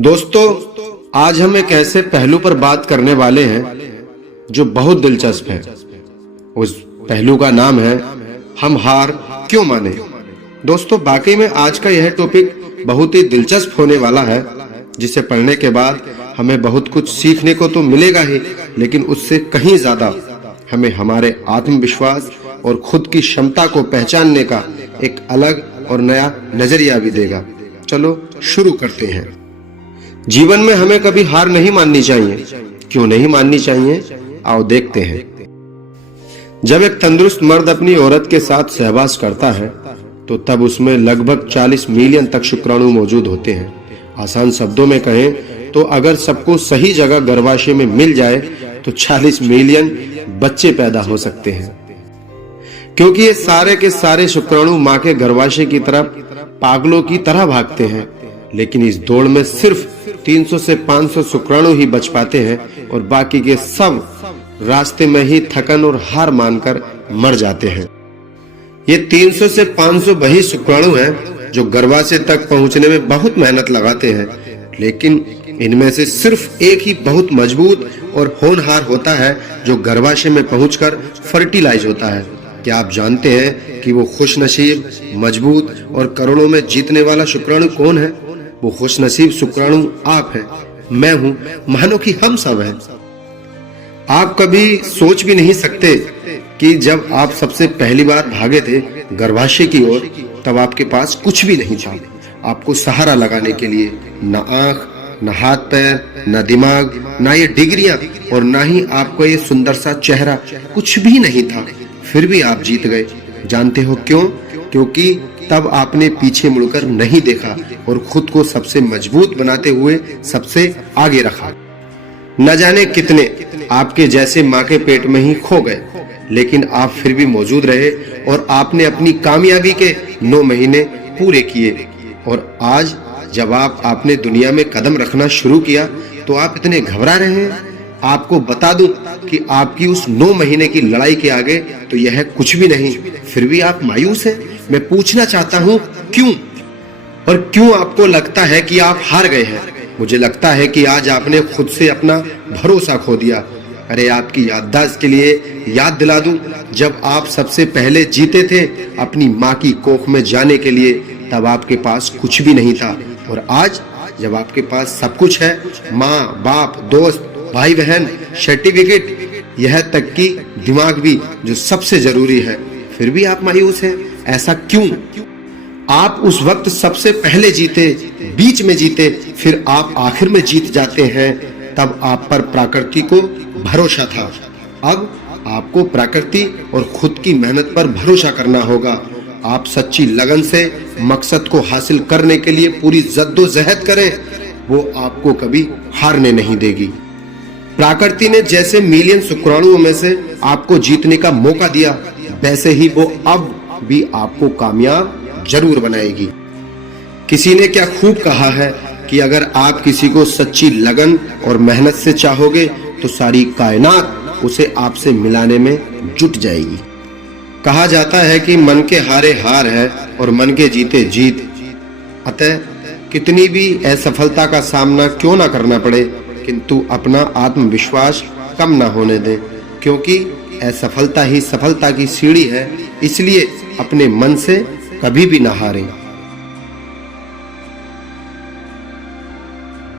दोस्तों, आज हम एक ऐसे पहलू पर बात करने वाले हैं जो बहुत दिलचस्प है। उस पहलू का नाम है हम हार क्यों माने। दोस्तों, वाकई में आज का यह टॉपिक बहुत ही दिलचस्प होने वाला है, जिसे पढ़ने के बाद हमें बहुत कुछ सीखने को तो मिलेगा ही, लेकिन उससे कहीं ज्यादा हमें हमारे आत्मविश्वास और खुद की क्षमता को पहचानने का एक अलग और नया नजरिया भी देगा। चलो शुरू करते हैं। जीवन में हमें कभी हार नहीं माननी चाहिए। क्यों नहीं माननी चाहिए, आओ देखते हैं। जब एक तंदुरुस्त मर्द अपनी औरत के साथ सहवास करता है तो तब उसमें लगभग 40 मिलियन तक शुक्राणु मौजूद होते हैं। आसान शब्दों में कहें तो अगर सबको सही जगह गर्भाशय में मिल जाए तो 40 मिलियन बच्चे पैदा हो सकते हैं, क्योंकि ये सारे के सारे शुक्राणु मां के गर्भाशय की तरफ पागलों की तरह भागते हैं। लेकिन इस दौड़ में सिर्फ 300 से 500 शुक्राणु ही बच पाते हैं और बाकी के सब रास्ते में ही थकन और हार मानकर मर जाते हैं। ये 300 से 500 वही शुक्राणु हैं जो गर्भाशय तक पहुंचने में बहुत मेहनत लगाते हैं, लेकिन इनमें से सिर्फ एक ही बहुत मजबूत और होनहार होता है जो गर्भाशय में पहुंचकर फर्टिलाइज होता है। क्या आप जानते हैं कि वो खुशनसीब, मजबूत और करोड़ों में जीतने वाला शुक्राणु कौन है? वो खुशनसीब शुक्राणु आप हैं, मैं हूं, मानो कि हम सब हैं। आप कभी सोच भी नहीं सकते कि जब आप सबसे पहली बार भागे थे गर्भाशय की ओर, तब आपके पास कुछ भी नहीं था। आपको सहारा लगाने के लिए न आंख, न हाथ पैर, न दिमाग, न ये डिग्रियां और न ही आपका ये सुंदर सा चेहरा, कुछ भी नहीं था। फिर भी आप जीत गए। जानते हो क्यों? क्योंकि तब आपने पीछे मुड़कर नहीं देखा और खुद को सबसे मजबूत बनाते हुए सबसे आगे रखा। न जाने कितने आपके जैसे मां के पेट में ही खो गए, लेकिन आप फिर भी मौजूद रहे और आपने अपनी कामयाबी के 9 महीने पूरे किए। और आज जब आपने दुनिया में कदम रखना शुरू किया तो आप इतने घबरा रहे हैं। आपको बता दूं कि आपकी उस 9 महीने की लड़ाई के आगे तो यह कुछ भी नहीं। फिर भी आप मायूस हैं। मैं पूछना चाहता हूं क्यों? और क्यों आपको लगता है कि आप हार गए हैं? मुझे लगता है कि आज आपने खुद से अपना भरोसा खो दिया। अरे, आपकी याददाश्त के लिए याद दिला दूं, जब आप सबसे पहले जीते थे अपनी माँ की कोख में जाने के लिए, तब आपके पास कुछ भी नहीं था। और आज जब आपके पास सब कुछ है, माँ, बाप, दोस्त, भाई बहन, सर्टिफिकेट, यह तक कि दिमाग भी, जो सबसे जरूरी है, फिर भी आप मायूस हैं। ऐसा क्यों? आप उस वक्त सबसे पहले जीते, बीच में जीते, फिर आप आखिर में जीत जाते हैं। तब आप पर प्रकृति को भरोसा था। अब आपको प्रकृति और खुद की मेहनत पर भरोसा करना होगा। आप सच्ची लगन से मकसद को हासिल करने के लिए पूरी जद्दोजहद करें, वो आपको कभी हारने नहीं देगी। प्रकृति ने जैसे मिलियन शुक्राणुओं में से आपको जीतने का मौका दिया, वैसे ही वो अब भी आपको कामयाब जरूर बनाएगी। किसी ने क्या खूब कहा है कि अगर आप किसी को सच्ची लगन और मेहनत से चाहोगे तो सारी कायनात उसे आपसे मिलाने में जुट जाएगी। कहा जाता है कि मन के हारे हार है और मन के जीते जीत। अतः कितनी भी असफलता का सामना क्यों ना करना पड़े, किंतु अपना आत्मविश्वास कम ना होने दें, क्योंकि असफलता ही सफलता की सीढ़ी है। इसलिए अपने मन से कभी भी ना हारें।